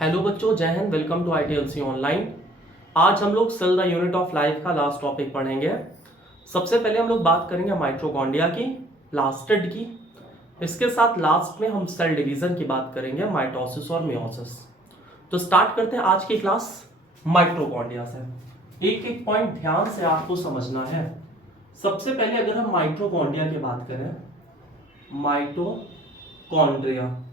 Hello बच्चों, जय हिंद। Welcome to ITLC online. आज हम लोग cell the unit of life का लास्ट टॉपिक पढ़ेंगे। सबसे पहले हम लोग बात करेंगे माइटोकॉन्ड्रिया की, प्लास्टिड की। इसके साथ लास्ट में हम सेल डिवीजन की बात करेंगे, माइटोसिस और मियोसिस। तो स्टार्ट करते हैं आज की क्लास माइटोकॉन्ड्रिया से। एक एक पॉइंट ध्यान से आपको समझना है। सबसे पहले अगर हम माइटोकॉन्ड्रिया की बात करें, माइटोकॉन्ड्रिया,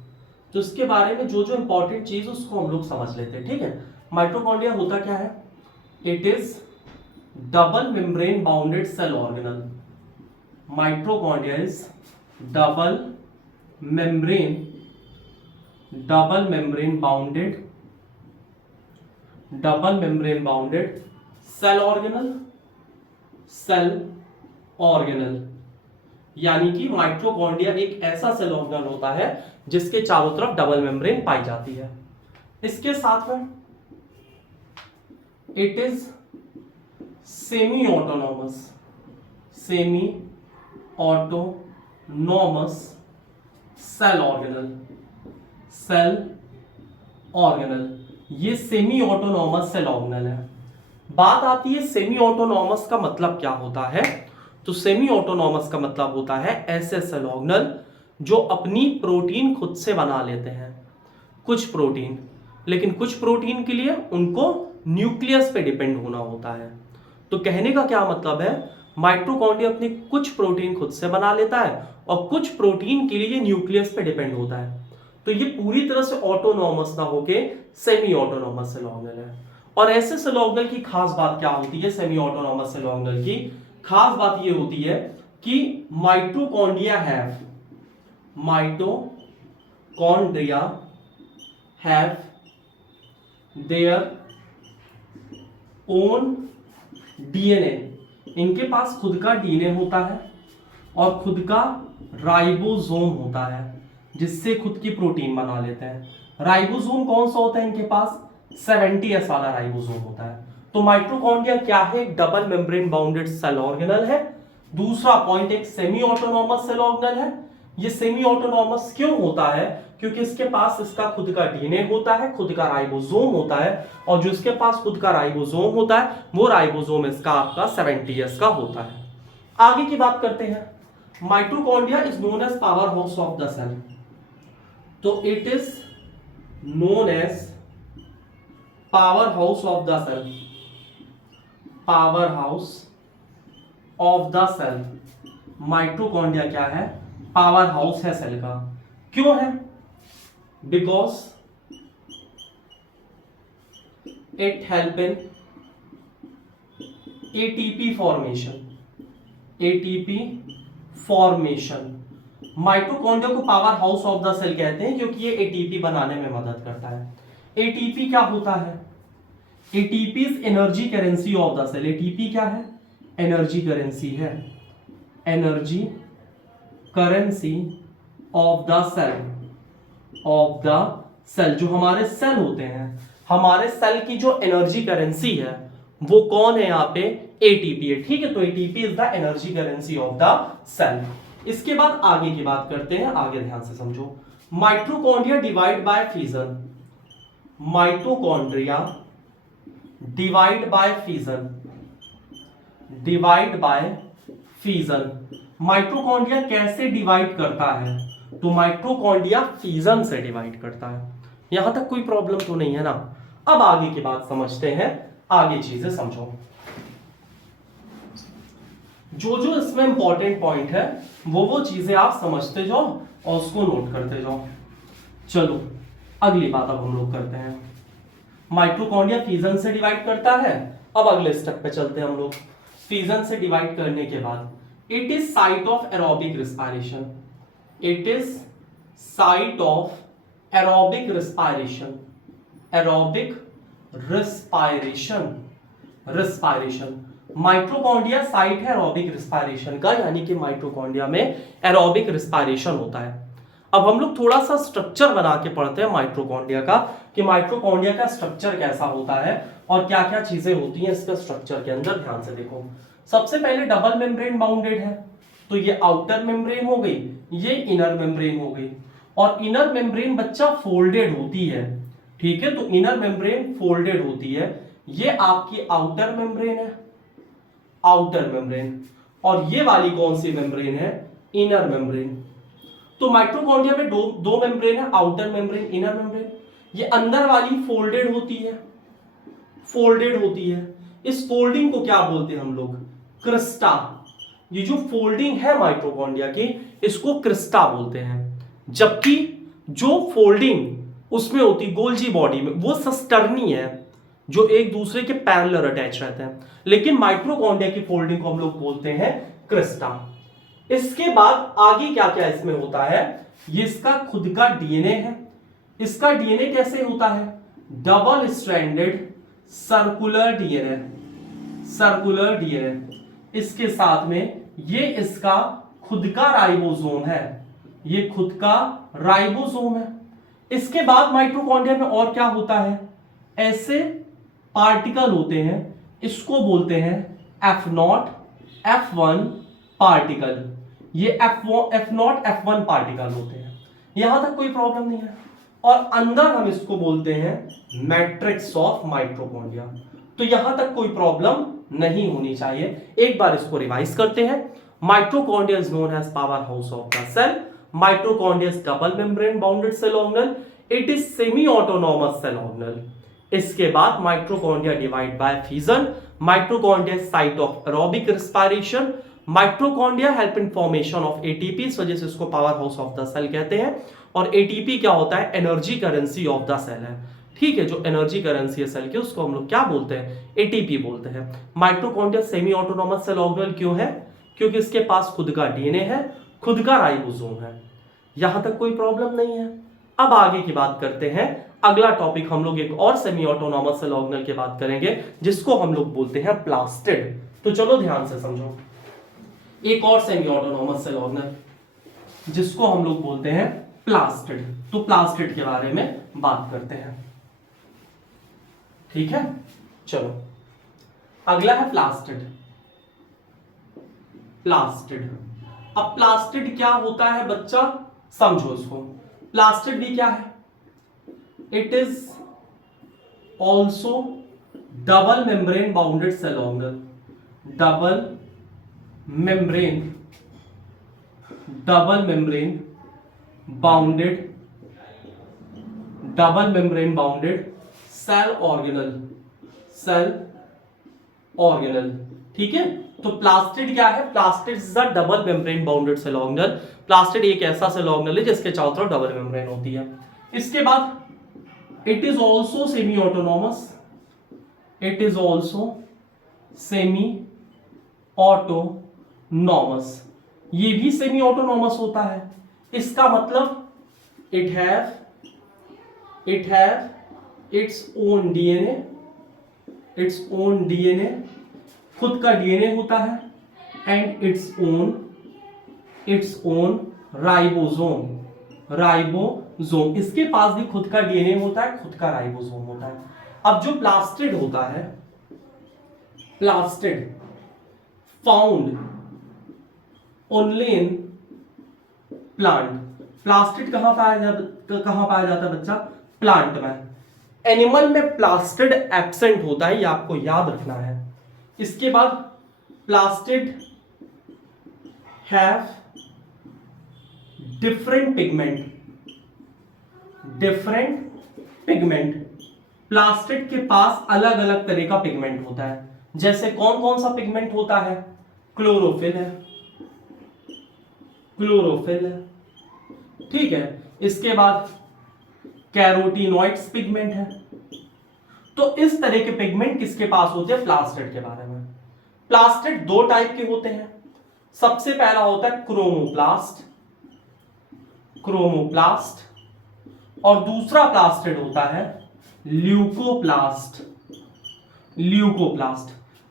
तो इसके बारे में जो जो इंपॉर्टेंट चीज उसको हम लोग समझ लेते हैं। ठीक है, माइटोकॉन्ड्रिया होता क्या है? It is double membrane bounded cell organelle. Mitochondria is double membrane bounded cell organelle. यानी कि माइटोकॉन्ड्रिया एक ऐसा सेल ऑर्गेनल होता है जिसके चारों तरफ डबल मेम्ब्रेन पाई जाती है। इसके साथ में it is semi autonomous cell organelle. ये सेमी ऑटोनॉमस सेल ऑर्गेनल है। बात आती है सेमी ऑटोनॉमस का मतलब क्या होता है। तो सेमी ऑटोनॉमस का मतलब होता है ऐसे सेल ऑर्गेनल जो अपनी प्रोटीन खुद से बना लेते हैं, कुछ प्रोटीन, लेकिन कुछ प्रोटीन के लिए उनको न्यूक्लियस पे डिपेंड होना होता है। तो कहने का क्या मतलब है, माइटोकॉन्ड्रिया अपनी कुछ प्रोटीन खुद से बना लेता है और कुछ प्रोटीन के लिए न्यूक्लियस पे डिपेंड होता है। तो ये पूरी तरह से ऑटोनॉमस ना होके सेमी ऑटोनॉमस सेल ऑर्गेनल है। और ऐसे सेल ऑर्गेनल की खास बात क्या होती है? सेमी ऑटोनॉमस सेल ऑर्गेनल की खास बात ये होती है कि mitochondria have their own DNA. इनके पास खुद का डीएनए होता है और खुद का राइबोसोम होता है जिससे खुद की प्रोटीन बना लेते हैं। राइबोसोम कौन सा होता है इनके पास? 70S वाला राइबोसोम होता है। तो माइटोकॉन्ड्रिया क्या है? एक double membrane bounded cell organelle है। दूसरा पॉइंट, एक सेमी ऑटोनॉमस सेल ऑर्गेनल है। ये सेमी ऑटोनॉमस क्यों होता है? क्योंकि इसके पास इसका खुद का डीएनए होता है, खुद का राइबोसोम होता है, और जो इसके पास खुद का राइबोसोम होता है वो राइबोसोम इसका आपका 70S का होता है। आगे की बात करते हैं। Mitochondria is known as power house of the cell. तो it is known as power house of the cell. Power house of the cell. Mitochondria क्या है? पावर हाउस है सेल का। क्यों है? Because it help in ATP formation. Mitochondria को power house of the cell कहते हैं क्योंकि ये एटीपी बनाने में मदद करता है। एटीपी क्या होता है? ATP is energy currency of the cell. ATP क्या है? एनर्जी करेंसी है। Energy currency of the cell. जो हमारे सेल होते हैं, हमारे सेल की जो एनर्जी करेंसी है वो कौन है? यहाँ पे एटीपी है। ठीक है, तो ATP is the energy currency of the cell. इसके बाद आगे की बात करते हैं, आगे ध्यान से समझो। Mitochondria divide by fission. Mitochondria divide by fission. Mitochondria कैसे डिवाइड करता है? तो माइटोकॉन्ड्रिया फिजन से डिवाइड करता है। यहां तक कोई प्रॉब्लम तो नहीं है ना? अब आगे की बात समझते हैं, आगे चीजें समझो। जो जो इसमें इंपॉर्टेंट पॉइंट है वो चीजें आप समझते जाओ और उसको नोट करते जाओ। चलो अगली बात अब हम लोग करते हैं। माइटोकॉन्ड्रिया फिजन से डिवाइड करता है। अब अगले स्टेप पे चलते हैं हम लोग। फिजन से डिवाइड करने के बाद it is site of aerobic respiration. It is site of aerobic respiration. Mitochondria site है एरोबिक रिस्पायरेशन का, यानी कि माइटोकॉन्ड्रिया में एरोबिक रिस्पायरेशन होता है। अब हम लोग थोड़ा सा स्ट्रक्चर बना के पढ़ते हैं माइटोकॉन्ड्रिया का, कि माइटोकॉन्ड्रिया का स्ट्रक्चर कैसा होता है और क्या क्या चीजें होती हैं इसके स्ट्रक्चर के अंदर। ध्यान से देखो। सबसे पहले डबल मेम्ब्रेन बाउंडेड है, तो ये आउटर मेम्ब्रेन हो गई, ये इनर मेम्ब्रेन हो गई। और इनर मेम्ब्रेन बच्चा फोल्डेड होती है, ठीक है, तो इनर मेम्ब्रेन फोल्डेड होती है, ये आपकी आउटर मेम्ब्रेन है, आउटर मेम्ब्रेन, और ये वाली कौन सी मेम्ब्रेन है, इनर मेम्ब्रेन। तो माइटोकॉन्ड्रिया में दो मेम्ब्रेन है, आउटर मेम्ब्रेन, इनर मेम्ब्रेन। ये अंदर वाली फोल्डेड होती है, फोल्डेड होती है। इस फोल्डिंग को क्या बोलते हैं हम लोग, क्रिस्टा। ये जो फोल्डिंग है माइटोकॉन्ड्रिया की, इसको क्रिस्टा बोलते हैं। जबकि जो फोल्डिंग उसमें होती गोल्जी बॉडी में, वो सस्टर्नी है, जो एक दूसरे के पैरेलल अटैच रहते हैं। लेकिन माइटोकॉन्ड्रिया की फोल्डिंग को हम लोग बोलते हैं क्रिस्टा। इसके बाद आगे क्या क्या इसमें होता है, ये इसका खुद का डीएनए है। इसका डीएनए कैसे होता है, double stranded circular DNA, circular DNA. इसके साथ में ये इसका खुद का राइबोसोम है, ये खुद का राइबोसोम है। इसके बाद माइटोकॉन्ड्रिया में और क्या होता है, ऐसे पार्टिकल होते हैं, इसको बोलते हैं F0 F1 पार्टिकल। ये F0 F1 पार्टिकल होते हैं। यहां तक कोई प्रॉब्लम नहीं है। और अंदर हम इसको बोलते हैं मैट्रिक्स ऑफ माइटोकॉन्ड्रिया। तो यहां तक कोई प्रॉब्लम नहीं होनी चाहिए। एक बार इसको रिवाइज करते हैं। Mitochondria is known as power house of the cell. Mitochondria is double membrane bounded cell organelle, it is semi autonomous cell organelle. इसके बाद mitochondria divide by fission, mitochondria site of aerobic respiration, mitochondria help in formation of ATP, इस वजह से इसको power house of the cell कहते हैं। और ATP क्या होता है, energy currency of the cell है। ठीक है, जो एनर्जी करेंसी है सेल की, उसको हम लोग क्या बोलते हैं, एटीपी बोलते हैं। Mitochondria semi autonomous cell organelle क्यों है, क्योंकि इसके पास खुद का डीएनए है, खुद का राइबोसोम है। यहां तक कोई प्रॉब्लम नहीं है। अब आगे की बात करते हैं। अगला टॉपिक हम लोग एक और सेमी ऑटोनॉमस सेल ऑर्गेनेल की बात करेंगे, जिसको हम लोग बोलते हैं प्लास्टिड। तो चलो ध्यान से समझो, एक और सेमी ऑटोनॉमस सेल ऑर्गेनेल जिसको हम लोग बोलते हैं प्लास्टिड। तो प्लास्टिड के बारे में बात करते हैं। ठीक है, चलो अगला है प्लास्टिड। प्लास्टिड, अब प्लास्टिड क्या होता है बच्चा, समझो इसको। प्लास्टिड भी क्या है, it is also double membrane bounded cell organelle. Double membrane bounded cell organelle, cell organelle. ठीक है, तो प्लास्टिड क्या है, plastid is a double membrane bounded cell organelle. Plastid एक ऐसा सेल ऑर्गेनेल है जिसके चारों तरफ डबल मेम्ब्रेन होती है। इसके बाद it is also semi autonomous, it is also semi autonomous, ये भी सेमी ऑटोनॉमस होता है। इसका मतलब it have its own DNA, it's own DNA, खुद का डीएनए होता है, एंड इट्स ओन राइबोसोम। इसके पास भी खुद का डीएनए होता है, खुद का राइबोसोम होता है। अब जो प्लास्टिड होता है, plastid found only in plant. Plastid कहां पाया जाता है बच्चा, प्लांट में। एनिमल में प्लास्टिड एब्सेंट होता है, ये आपको याद रखना है। इसके बाद plastid have different pigment. Plastid के पास अलग अलग तरह का पिगमेंट होता है। जैसे कौन कौन सा पिगमेंट होता है, क्लोरोफिल है, ठीक है। इसके बाद कैरोटीनॉइड्स पिगमेंट है। तो इस तरह के पिगमेंट किसके पास होते हैं, प्लास्टिड के बारे में। प्लास्टिड दो टाइप के होते हैं। सबसे पहला होता है क्रोमोप्लास्ट, और दूसरा प्लास्टिड होता है ल्यूकोप्लास्ट।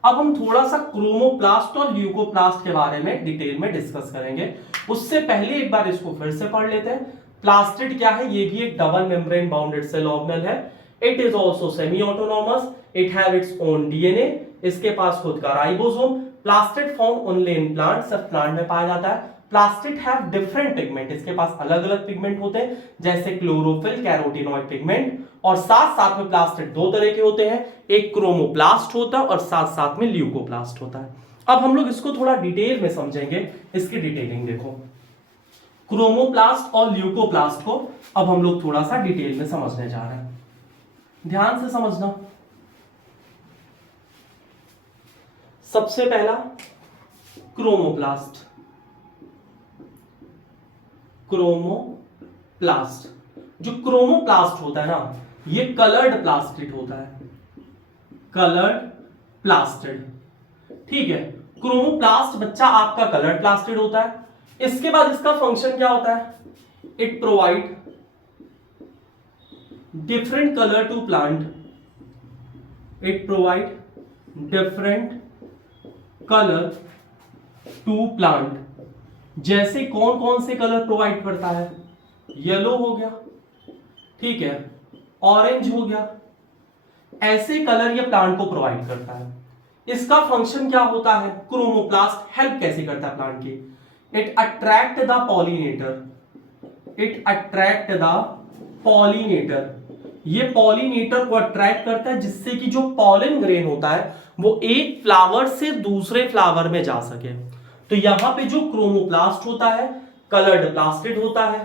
अब हम थोड़ा सा क्रोमोप्लास्ट और ल्यूकोप्लास्ट के बारे में डिटेल में डिस्कस करेंगे। उससे पहले एक बार इसको फिर से पढ़ लेते हैं। प्लास्टिड क्या है, ये भी एक double membrane bounded cell organelle है। It is also semi autonomous, it have its own DNA, इसके पास खुद का ribosome. Plastid found only in plant, सिर्फ प्लांट में पाया जाता है। प्लास्टिड हैव डिफरेंट पिगमेंट, इसके पास अलग अलग पिगमेंट होते हैं, जैसे क्लोरोफिल, कैरोटिनॉइड पिगमेंट, और साथ साथ में प्लास्टिड दो तरह के होते हैं, एक क्रोमोप्लास्ट होता है और साथ साथ में ल्यूकोप्लास्ट होता है। अब हम लोग इसको थोड़ा डिटेल में समझेंगे, इसकी डिटेलिंग देखो। क्रोमोप्लास्ट और ल्यूकोप्लास्ट को अब हम लोग थोड़ा सा डिटेल में समझने जा रहे हैं, ध्यान से समझना। सबसे पहला क्रोमोप्लास्ट, क्रोमोप्लास्ट, जो क्रोमोप्लास्ट होता है ना, ये कलर्ड प्लास्टिड होता है, कलर्ड प्लास्टिड, ठीक है। क्रोमोप्लास्ट बच्चा आपका कलर्ड प्लास्टिड होता है। इसके बाद इसका फंक्शन क्या होता है, it provide different colour to plant, it provide different colour to plant. जैसे कौन कौन से कलर प्रोवाइड करता है, येलो हो गया, ठीक है, ऑरेंज हो गया, ऐसे कलर ये प्लांट को प्रोवाइड करता है। इसका फंक्शन क्या होता है, क्रोमोप्लास्ट हेल्प कैसे करता है प्लांट की, it attract the pollinator, it attract the pollinator, ये पॉलिनेटर को अट्रैक्ट करता है, जिससे कि जो पॉलन ग्रेन होता है वो एक फ्लावर से दूसरे फ्लावर में जा सके। तो यहां पे जो क्रोमोप्लास्ट होता है, कलर्ड प्लास्टिड होता है,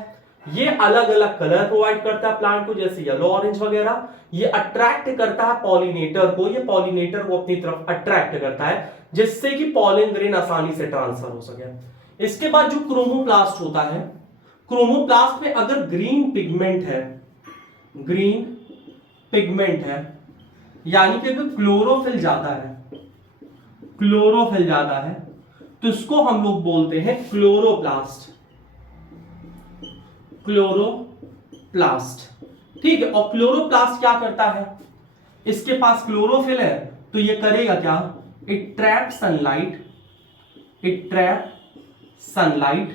ये अलग अलग कलर प्रोवाइड करता है प्लांट को, जैसे येलो, ऑरेंज वगैरह। ये अट्रैक्ट करता है पॉलिनेटर को, ये पॉलिनेटर को अपनी तरफ अट्रैक्ट करता है, जिससे कि पॉलन ग्रेन आसानी से ट्रांसफर हो सके। इसके बाद जो क्रोमोप्लास्ट होता है, क्रोमोप्लास्ट में अगर ग्रीन पिगमेंट है, ग्रीन पिगमेंट है, यानी कि अगर क्लोरोफिल ज्यादा है, क्लोरोफिल ज्यादा है, तो इसको हम लोग बोलते हैं क्लोरोप्लास्ट, क्लोरोप्लास्ट, ठीक है। और क्लोरोप्लास्ट क्या करता है, इसके पास क्लोरोफिल है तो ये करेगा क्या, it trap sunlight, it trap sunlight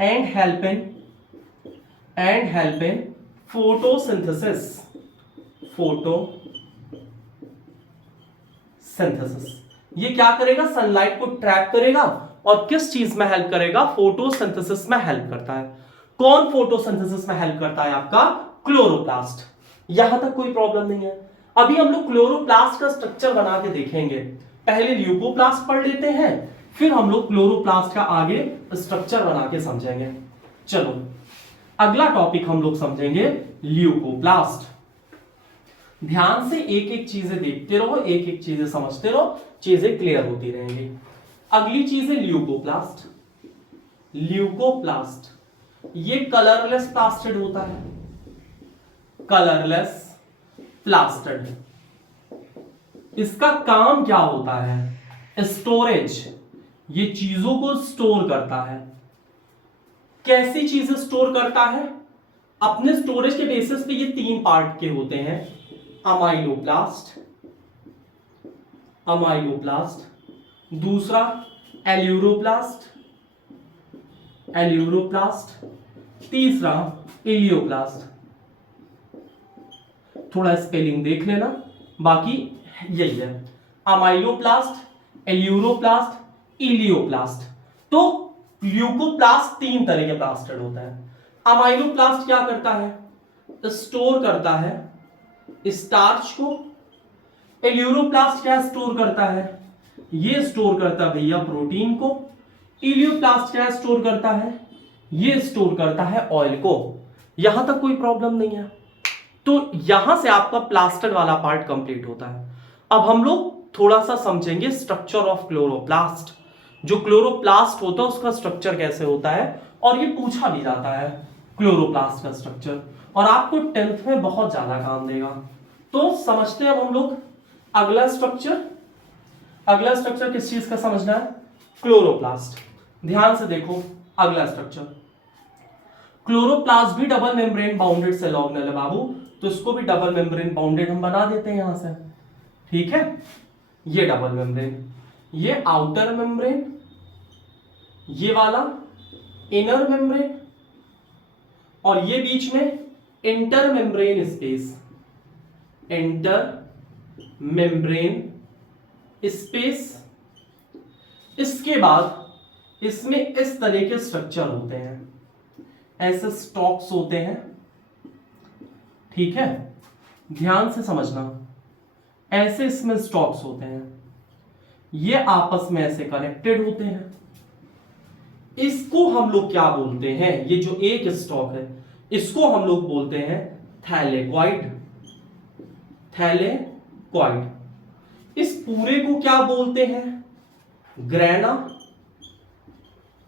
and help in photosynthesis, photosynthesis. ये क्या करेगा, सनलाइट को ट्रैप करेगा और किस चीज में हेल्प करेगा, फोटोसिंथेसिस में हेल्प करता है। कौन फोटोसिंथेसिस में हेल्प करता है, आपका क्लोरोप्लास्ट। यहां तक कोई प्रॉब्लम नहीं है। अभी हम लोग क्लोरोप्लास्ट का स्ट्रक्चर बना के देखेंगे, पहले ल्यूकोप्लास्ट पढ़ लेते हैं, फिर हम लोग क्लोरोप्लास्ट का आगे स्ट्रक्चर बना के समझेंगे। चलो अगला टॉपिक हम लोग समझेंगे ल्यूकोप्लास्ट। ध्यान से एक एक चीजें देखते रहो, एक एक चीजें समझते रहो, चीजें क्लियर होती रहेंगी। अगली चीज है ल्यूकोप्लास्ट। ल्यूकोप्लास्ट ये कलरलेस प्लास्टिड होता है, कलरलेस प्लास्टिड। इसका काम क्या होता है, स्टोरेज, ये चीजों को स्टोर करता है। कैसी चीजें स्टोर करता है, अपने स्टोरेज के बेसिस पे ये तीन पार्ट के होते हैं, अमाइलोप्लास्ट, अमाइलोप्लास्ट, दूसरा एल्यूरोप्लास्ट, एल्यूरोप्लास्ट, तीसरा इलियोप्लास्ट। थोड़ा स्पेलिंग देख लेना, बाकी यही है, अमाइलोप्लास्ट, एल्यूरोप्लास्ट, इलियोप्लास्ट। तो ल्यूकोप्लास्ट तीन तरह के प्लास्टिड होता है। अमाइलोप्लास्ट क्या करता है, स्टोर करता है स्टार्च को। एल्यूरोप्लास्ट क्या स्टोर करता है, ये स्टोर करता है भैया प्रोटीन को। इलियोप्लास्ट क्या स्टोर करता है, ये स्टोर करता है ऑयल को। यहां तक कोई प्रॉब्लम नहीं है। तो यहां से आपका प्लास्टिड वाला पार्ट कंप्लीट होता है। अब हम लोग थोड़ा सा समझेंगे स्ट्रक्चर ऑफ क्लोरोप्लास्ट। जो क्लोरोप्लास्ट होता है उसका स्ट्रक्चर कैसे होता है, और ये पूछा भी जाता है क्लोरोप्लास्ट का स्ट्रक्चर, और आपको 10th में बहुत ज्यादा काम देगा। तो समझते हैं अब हम लोग अगला स्ट्रक्चर। अगला स्ट्रक्चर किस चीज का समझना है, क्लोरोप्लास्ट। ध्यान से देखो अगला स्ट्रक्चर। क्लोरोप्लास्ट भी double membrane bounded cell organelle है बाबू, तो इसको भी डबल मेम्ब्रेन बाउंडेड हम बना देते हैं यहां से, ठीक है। ये डबल मेम्ब्रेन, ये आउटर मेम्ब्रेन, ये वाला इनर मेम्ब्रेन, और ये बीच में inter membrane space, inter membrane space. इसके बाद इसमें इस तरह के स्ट्रक्चर होते हैं, ऐसे स्टॉक्स होते हैं, ठीक है, ध्यान से समझना, ऐसे इसमें स्टॉक्स होते हैं, ये आपस में ऐसे कनेक्टेड होते हैं। इसको हम लोग क्या बोलते हैं, ये जो एक स्टॉक है इसको हम लोग बोलते हैं थैलेकॉइड। थैलेकॉइड। इस पूरे को क्या बोलते हैं, ग्रेना।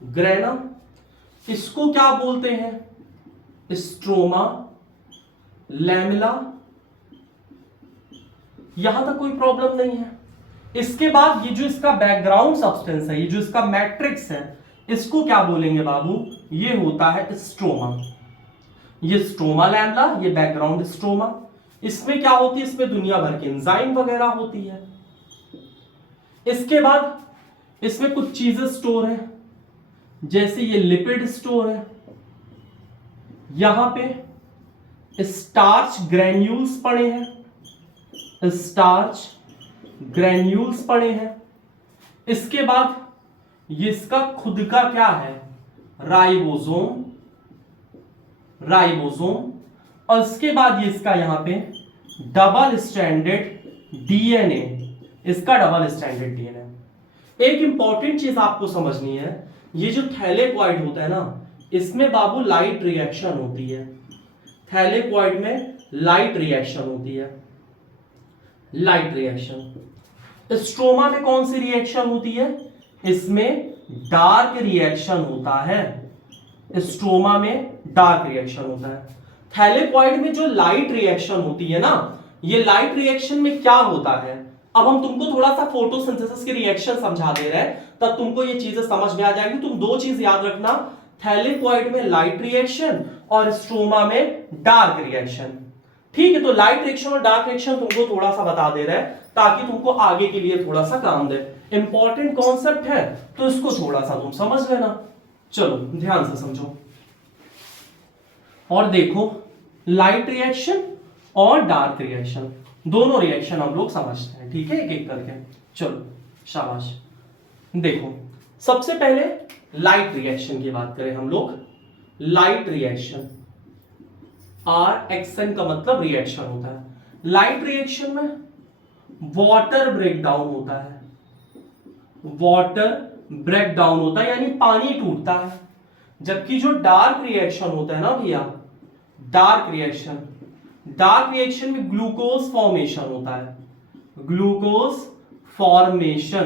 ग्रेना। इसको क्या बोलते हैं, स्ट्रोमा, लैमेला। यहां तक कोई प्रॉब्लम नहीं है। इसके बाद ये जो इसका बैकग्राउंड सब्सटेंस है, ये जो इसका मैट्रिक्स है, इसको क्या बोलेंगे बाबू, ये होता है स्ट्रोमा। ये स्ट्रोमा लैमेला, ये बैकग्राउंड स्ट्रोमा। इसमें क्या होती है, इसमें दुनिया भर की एंजाइम वगैरह होती है। इसके बाद इसमें कुछ चीजें स्टोर है, जैसे ये लिपिड स्टोर है, यहां पे स्टार्च ग्रैन्यूल्स पड़े हैं, स्टार्च ग्रैन्यूल्स पड़े हैं। इसके बाद ये इसका खुद का क्या है, राइबोसोम। राइबोसोम। और इसके बाद ये इसका यहां पे डबल स्ट्रैंडेड डीएनए, इसका डबल स्ट्रैंडेड डीएनए। एक इंपॉर्टेंट चीज आपको समझनी है, ये जो थैलेकॉइड होता है ना, इसमें बाबू लाइट रिएक्शन होती है। थैलेकॉइड में लाइट रिएक्शन होती है, लाइट रिएक्शन। स्ट्रोमा में कौन सी रिएक्शन होती है, इसमें डार्क रिएक्शन होता है। स्ट्रोमा में डार्क रिएक्शन होता है। थैलेकॉइड में जो लाइट रिएक्शन होती है ना, ये लाइट रिएक्शन में क्या होता है, अब हम तुमको थोड़ा सा फोटोसिंथेसिस के रिएक्शन समझा दे रहे हैं, तब तुमको ये चीजें समझ में आ जाएगी। तुम दो चीज याद रखना, थैलेकॉइड में लाइट रिएक्शन और स्ट्रोमा में डार्क रिएक्शन। ठीक है, तो लाइट रिएक्शन और डार्क रिएक्शन तुमको थोड़ा सा बता दे रहे हैं ताकि तुमको आगे के लिए थोड़ा सा काम दे। इंपॉर्टेंट कॉन्सेप्ट है तो इसको थोड़ा सा तुम समझ लेना। चलो ध्यान से समझो और देखो, लाइट रिएक्शन और डार्क रिएक्शन दोनों रिएक्शन हम लोग समझते हैं, ठीक है, एक एक करके। चलो शाबाश। देखो सबसे पहले लाइट रिएक्शन की बात करें हम लोग। लाइट रिएक्शन, RXN का मतलब रिएक्शन होता है। लाइट रिएक्शन में वाटर ब्रेकडाउन होता है, वाटर ब्रेकडाउन होता है यानी पानी टूटता है। जबकि जो डार्क रिएक्शन होता है ना भैया, डार्क रिएक्शन, डार्क रिएक्शन में ग्लूकोज फॉर्मेशन होता है, ग्लूकोज फॉर्मेशन।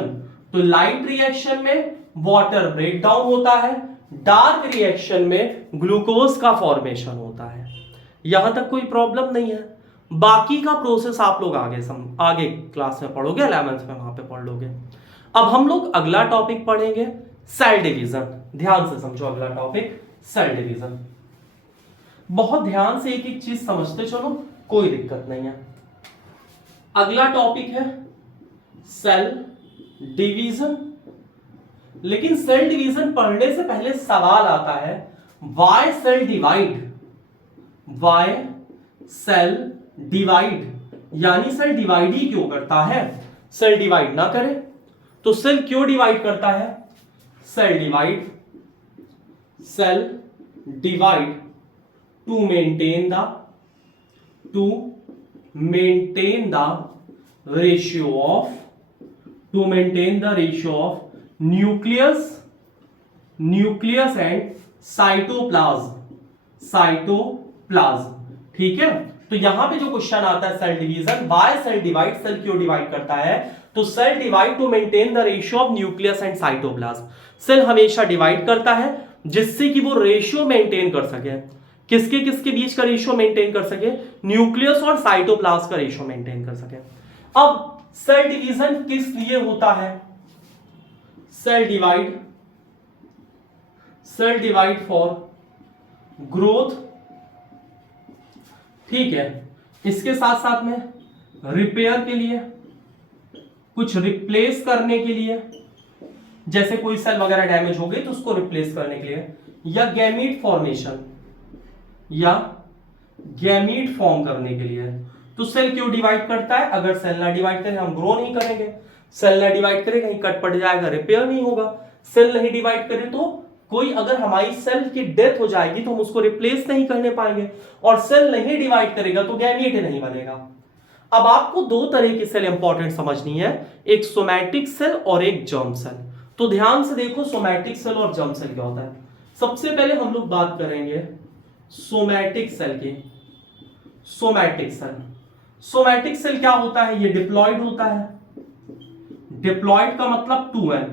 तो लाइट रिएक्शन में वाटर ब्रेकडाउन होता है, डार्क रिएक्शन में ग्लूकोज का फॉर्मेशन होता है। यहां तक कोई प्रॉब्लम नहीं है। बाकी का प्रोसेस आप लोग आगे क्लास में पढ़ोगे, 11th में वहां पे पढ़ लोगे। अब हम लोग अगला टॉपिक पढ़ेंगे, सेल डिवीजन। ध्यान से समझो अगला टॉपिक, सेल डिवीजन। बहुत ध्यान से एक एक चीज समझते चलो, कोई दिक्कत नहीं है। अगला टॉपिक है सेल डिवीजन। लेकिन सेल डिवीजन पढ़ने से पहले सवाल आता है, why cell divide, why cell divide, यानी सेल डिवाइड ही क्यों करता है। सेल डिवाइड ना करे तो सेल क्यों डिवाइड करता है। Cell divide, cell divide to maintain the ratio of nucleus and cytoplasm। ठीक है, तो यहां पे जो क्वेश्चन आता है cell division, why cell divide, cell क्यों डिवाइड करता है, तो cell divide to maintain the ratio of nucleus and cytoplasm. Cell हमेशा डिवाइड करता है जिससे कि वो रेशियो मेंटेन कर सके। किसके किसके बीच का रेशियो मेंटेन कर सके, न्यूक्लियस और साइटोप्लाज्म का रेशियो मेंटेन कर सके। अब सेल डिवीजन किस लिए होता है, सेल डिवाइड फॉर ग्रोथ। ठीक है, इसके साथ साथ में रिपेयर के लिए, कुछ रिप्लेस करने के लिए, जैसे कोई सेल वगैरह डैमेज हो गई तो उसको रिप्लेस करने के लिए, या गैमीट फॉर्मेशन, या गैमीट फॉर्म करने के लिए। तो सेल क्यों डिवाइड करता है, अगर सेल ना डिवाइड करे हम ग्रो नहीं करेंगे, सेल ना डिवाइड करे कहीं कट पड़ जाएगा, रिपेयर नहीं होगा। सेल नहीं डिवाइड करे तो कोई अगर हमारी सेल की डेथ हो जाएगी तो हम उसको रिप्लेस नहीं करने पाएंगे, और सेल नहीं डिवाइड करेगा तो गैमीट नहीं बनेगा। अब आपको दो तरह की सेल इंपॉर्टेंट समझनी है, एक सोमैटिक सेल और एक जर्म सेल। तो ध्यान से देखो सोमैटिक सेल और जर्म सेल क्या होता है। सबसे पहले हम लोग बात करेंगे सोमैटिक सेल की। सोमैटिक सेल, सोमैटिक सेल क्या होता है? ये डिप्लॉयड होता है। डिप्लॉयड का मतलब 2n,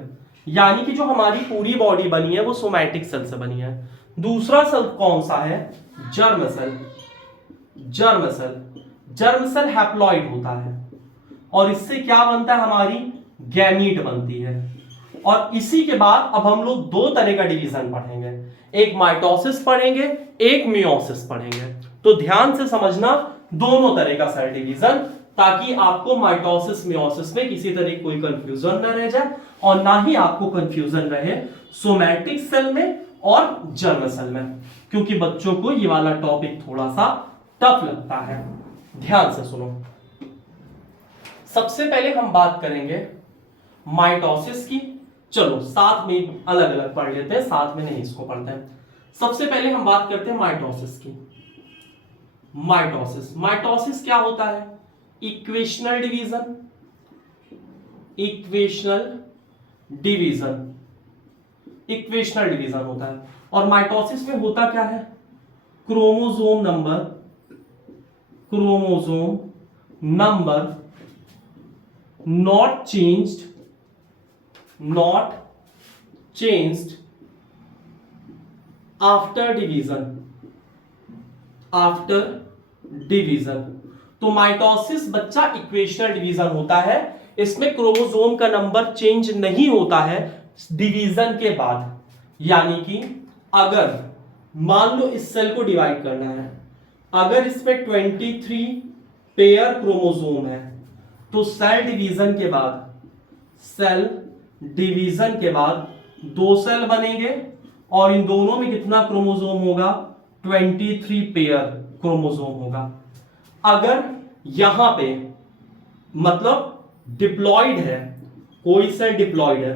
यानी कि जो हमारी पूरी बॉडी बनी है वो सोमैटिक सेल से बनी है। दूसरा सेल कौन सा है? Germ cell. Germ cell, germ cell haploid होता है और इससे क्या बनता है? हमारी गैमीट बनती है। और इसी के बाद अब हम लोग दो तरह का डिवीजन पढ़ेंगे, एक माइटोसिस पढ़ेंगे, एक मियोसिस पढ़ेंगे। तो ध्यान से समझना दोनों तरह का सेल डिवीजन, ताकि आपको माइटोसिस मियोसिस में किसी तरह कोई कंफ्यूजन न रह जाए और ना ही आपको कंफ्यूजन रहे सोमैटिक सेल में और जर्म सेल में, क्योंकि बच्चों को ये वाला टॉपिक थोड़ा सा टफ लगता है। ध्यान से सुनो। सबसे पहले हम बात करेंगे माइटोसिस की। चलो साथ में अलग अलग पढ़ लेते हैं, साथ में नहीं इसको पढ़ते हैं। सबसे पहले हम बात करते हैं माइटोसिस की। माइटोसिस, माइटोसिस क्या होता है? Equational division. Equational division, equational division होता है। और माइटोसिस में होता क्या है? Chromosome number, chromosome number not changed, not changed after division, after division। तो माइटोसिस बच्चा इक्वेशनल डिवीजन होता है, इसमें क्रोमोसोम का नंबर चेंज नहीं होता है डिवीजन के बाद। यानी कि अगर मान लो इस सेल को डिवाइड करना है, अगर इसमें 23 पेयर क्रोमोसोम है तो सेल डिवीजन के बाद, सेल डिवीजन के बाद दो सेल बनेंगे और इन दोनों में कितना क्रोमोसोम होगा? 23 पेयर क्रोमोसोम होगा। अगर यहां पे मतलब डिप्लॉयड है, कोई सेल डिप्लॉयड है,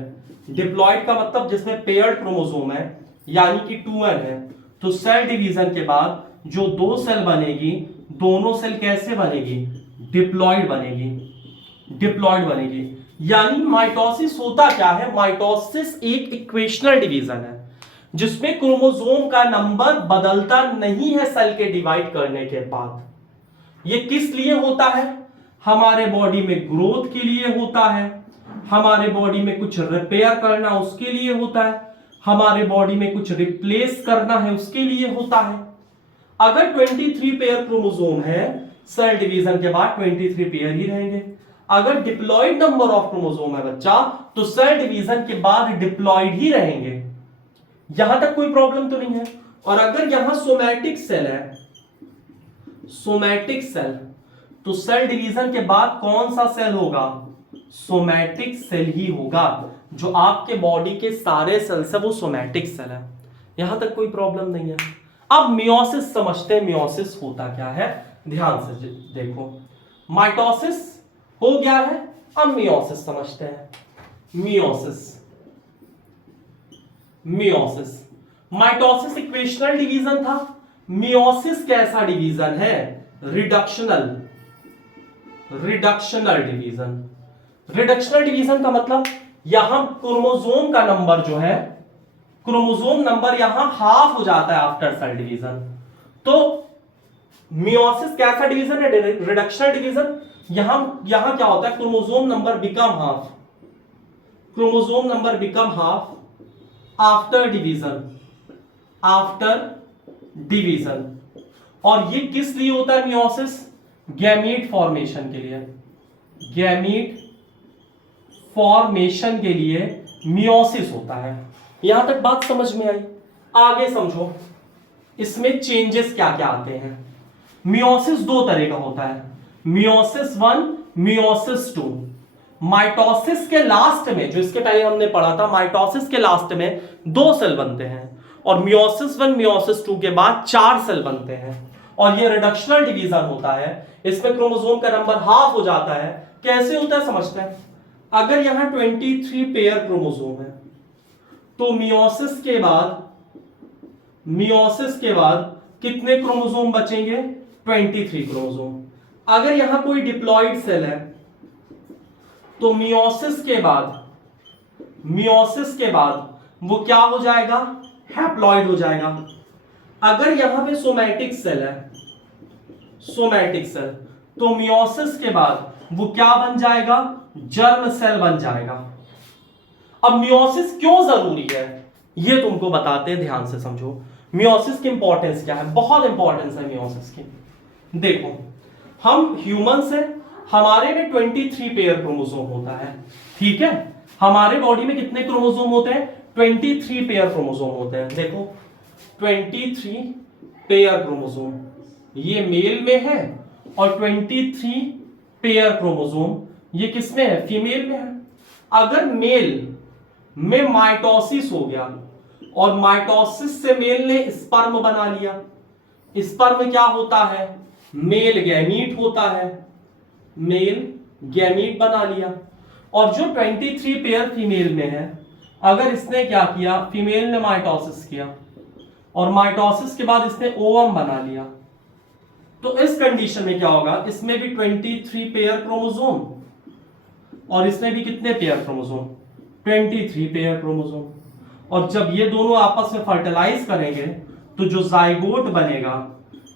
डिप्लॉयड का मतलब जिसमें पेयर्ड क्रोमोसोम है यानी कि 2n है, तो सेल डिवीजन के बाद जो दो सेल बनेगी, दोनों सेल कैसे बनेगी? डिप्लॉयड बनेगी, डिप्लॉयड बनेगी। यानी माइटोसिस होता क्या है? माइटोसिस एक इक्वेशनल डिवीजन है जिसमें क्रोमोसोम का नंबर बदलता नहीं है सेल के डिवाइड करने के बाद। यह किस लिए होता है? हमारे बॉडी में ग्रोथ के लिए होता है, हमारे बॉडी में कुछ रिपेयर करना उसके लिए होता है, हमारे बॉडी में कुछ रिप्लेस करना है उसके लिए होता है। अगर 23 पेयर क्रोमोसोम है, सेल डिवीजन के बाद 23 पेयर ही रहेंगे। अगर डिप्लॉयड नंबर ऑफ क्रोमोसोम है बच्चा, तो सेल डिवीजन के बाद डिप्लॉयड ही रहेंगे। यहां तक कोई प्रॉब्लम तो नहीं है। और अगर यहां सोमैटिक सेल है, सोमैटिक सेल, तो सेल डिवीजन के बाद कौन सा सेल होगा? सोमैटिक सेल ही होगा। जो आपके बॉडी के सारे सेल्स है वो सोमैटिक सेल है। यहां तक कोई प्रॉब्लम नहीं है। अब मियोसिस समझते हैं, मियोसिस होता क्या है? ध्यान से देखो, माइटोसिस हो गया है, अब मियोसिस समझते हैं। Meiosis, meiosis, mitosis equational division था, मियोसिस कैसा डिवीजन है? Reductional, reductional division. Reductional division का मतलब यहां क्रोमोसोम का नंबर जो है, क्रोमोसोम नंबर यहां हाफ हो जाता है आफ्टर सेल डिवीजन। तो मियोसिस कैसा डिवीजन है? Reductional division. यहां क्या होता है? Chromosome number become half, chromosome number become half after division, after division. और ये किस लिए होता है मियोसिस? गैमीट फॉर्मेशन के लिए, गैमीट फॉर्मेशन के लिए मियोसिस होता है। यहां तक बात समझ में आई? आगे समझो इसमें चेंजेस क्या क्या आते हैं। मियोसिस दो तरह का होता है, मियोसिस 1, मियोसिस 2। माइटोसिस के लास्ट में, जो इसके पहले हमने पढ़ा था, माइटोसिस के लास्ट में दो सेल बनते हैं और मियोसिस 1, मियोसिस 2 के बाद 4 सेल बनते हैं। और ये रिडक्शनल डिवीजन होता है, इसमें क्रोमोसोम का नंबर हाफ हो जाता है। कैसे होता है समझते हैं। अगर यहां 23 पेयर क्रोमोसोम है तो मियोसिस के बाद कितने क्रोमोसोम बचेंगे? 23 क्रोमोसोम। अगर यहां कोई डिप्लॉइड सेल है तो मियोसिस के बाद वो क्या हो जाएगा? हैप्लॉइड हो जाएगा। अगर यहां पे सोमैटिक सेल है, तो मियोसिस के बाद वो क्या बन जाएगा? जर्म सेल बन जाएगा। अब मियोसिस क्यों जरूरी है ये तुमको बताते हैं, ध्यान से समझो। मियोसिस की इंपॉर्टेंस क्या है? बहुत इंपॉर्टेंस है मियोसिस की। देखो, हम ह्यूमन से हमारे में 23 पेयर क्रोमोसोम होता है, ठीक है? हमारे बॉडी में कितने क्रोमोसोम होते हैं? 23 पेयर क्रोमोसोम होते हैं। देखो 23 पेयर क्रोमोसोम ये मेल में है, और 23 पेयर क्रोमोसोम ये किसमें है? फीमेल में है। अगर मेल में माइटोसिस हो गया और माइटोसिस से मेल ने स्पर्म बना लिया, स्पर्म क्या होता है? मेल गैमीट होता है, मेल गैमीट बना लिया। और जो 23 पेयर फीमेल में है, अगर इसने क्या किया? फीमेल ने माइटोसिस किया और माइटोसिस के बाद इसने ओवम बना लिया, तो इस कंडीशन में क्या होगा? इसमें भी 23 पेयर क्रोमोसोम और इसमें भी कितने पेयर क्रोमोसोम? 23 pair chromosome. और जब ये दोनों आपस में फर्टिलाइज करेंगे तो जो जाइगोट बनेगा,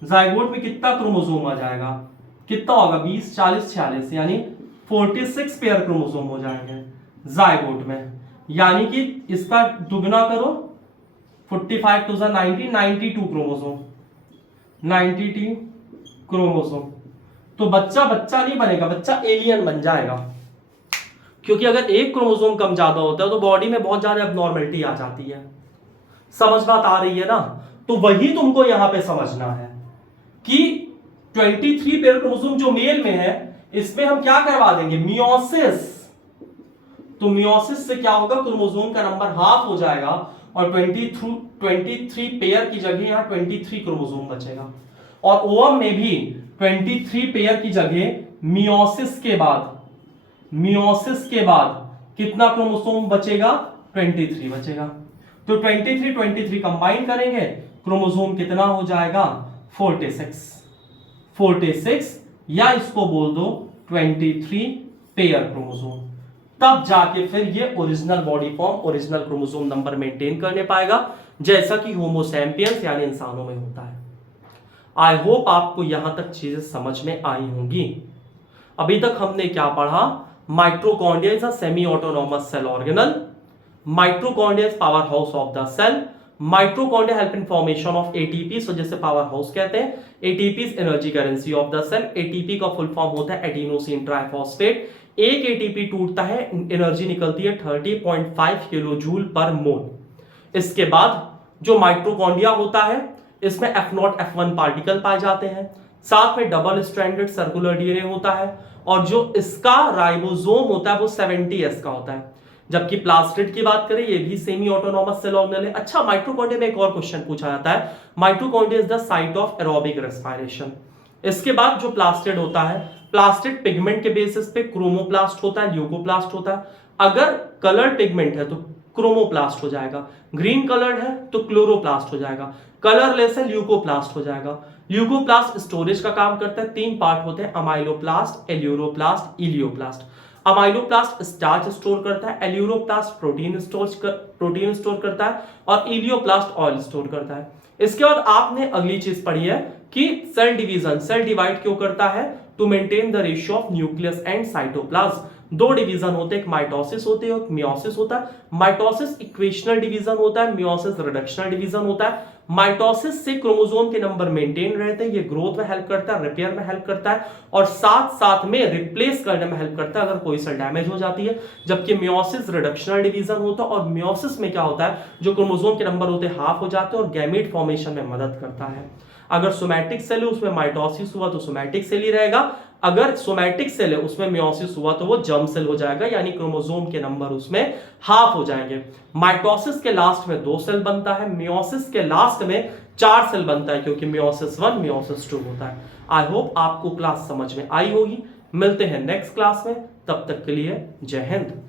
जाइगोट में कितना क्रोमोसोम आ जाएगा? कितना होगा? 20, 40, 46, यानी 46 पेयर क्रोमोसोम हो जाएंगे जाइगोट में। यानी कि इसका दुगना करो, 45 टू 90, 92 क्रोमोसोम, 92 क्रोमोसोम। तो बच्चा नहीं बनेगा, बच्चा एलियन बन जाएगा। क्योंकि अगर एक क्रोमोसोम कम ज्यादा होता है तो बॉडी में बहुत ज्यादा एब्नॉर्मलिटी आ जाती है। समझ बात आ रही है ना? तो वही तुमको यहां पे समझना है कि 23 पेयर क्रोमोसोम जो मेल में है, इसमें हम क्या करवा देंगे? मियोसिस। तो मियोसिस से क्या होगा? क्रोमोसोम का नंबर हाफ हो जाएगा और 23 पेयर की जगह यहां 23 क्रोमोसोम बचेगा। और ओवम में भी 23 पेयर की जगह मियोसिस के बाद कितना क्रोमोसोम बचेगा? 23 बचेगा। तो 23 कंबाइन करेंगे, क्रोमोसोम कितना हो जाएगा? 46, या इसको बोल दो 23 पेयर क्रोमोसोम। तब जाके फिर ये original body form, original chromosome number maintain करने पाएगा, जैसा कि होमो सैपियंस यानी इंसानों में होता है। आई होप आपको यहां तक चीजें समझ में आई होंगी। अभी तक हमने क्या पढ़ा? Mitochondria is a semi autonomous cell organelle. Mitochondria is power house of the cell. Mitochondria help in formation of ATP, so जैसे पावर हाउस कहते हैं। ATP is energy currency of the cell. ATP का full form होता है adenosine triphosphate. एक ATP टूटता है, energy निकलती है 30.5 किलो जूल पर मोल। इसके बाद जो माइटोकॉन्ड्रिया होता है, इसमें F0 F1 पार्टिकल पाए जाते हैं, साथ में डबल स्ट्रैंडेड सर्कुलर डीएनए होता है, और जो इसका राइबोसोम होता है वो 70S का होता है। जबकि प्लास्टिड की बात करें, ये भी सेमी ऑटोनॉमस सेल ऑर्गेनल है। अच्छा, माइटोकॉन्ड्रिया में एक और क्वेश्चन पूछा जाता है, mitochondria is the site of aerobic respiration. इसके बाद जो प्लास्टिड होता है, प्लास्टिड पिगमेंट के बेसिस पे क्रोमोप्लास्ट होता है, ल्यूकोप्लास्ट होता है। अगर कलर पिगमेंट है तो क्रोमोप्लास्ट हो जाएगा, ग्रीन कलर्ड है तो क्लोरोप्लास्ट हो जाएगा, कलरलेस है ल्यूकोप्लास्ट हो जाएगा। ल्यूकोप्लास्ट स्टोरेज का काम करता है। 3 पार्ट होते हैं, amyloplast, aleuroplast, elaioplast. Amyloplast starch store करता है, एल्यूरोप्लास्ट प्रोटीन स्टोर करता है, और इलियोप्लास्ट ऑयल स्टोर करता है। इसके बाद आपने अगली चीज पढ़ी है कि सेल डिवीजन, सेल डिवाइड क्यों करता है? To maintain the ratio of nucleus and cytoplasm. 2 division होते हैं, एक माइटोसिस होती है, एक मियोसिस होता है। माइटोसिस इक्वेशनल डिवीजन होता है, मियोसिस रिडक्शनल डिवीजन होता है। माइटोसिस से क्रोमोसोम के नंबर मेंटेन रहते हैं, ये ग्रोथ में हेल्प करता है, रिपेयर में हेल्प करता है, और साथ साथ में रिप्लेस करने में हेल्प करता है अगर कोई सेल डैमेज हो जाती है। जबकि मियोसिस रिडक्शनल डिवीजन होता है, और मियोसिस में क्या होता है, जो क्रोमोसोम के नंबर होते हैं हाफ हो जाते हैं और गैमेट फॉर्मेशन में मदद करता है। अगर सोमैटिक सेल है उसमें माइटोसिस हुआ तो सोमैटिक सेल ही रहेगा, अगर सोमैटिक सेल है उसमें मियोसिस हुआ तो वो जर्म सेल हो जाएगा, यानी क्रोमोसोम के नंबर उसमें हाफ हो जाएंगे। माइटोसिस के लास्ट में 2 सेल बनता है, मियोसिस के लास्ट में 4 सेल बनता है, क्योंकि मियोसिस 1 मियोसिस 2 होता है। आई होप आपको क्लास समझ में आई होगी। मिलते हैं नेक्स्ट क्लास में, तब तक के लिए जय हिंद।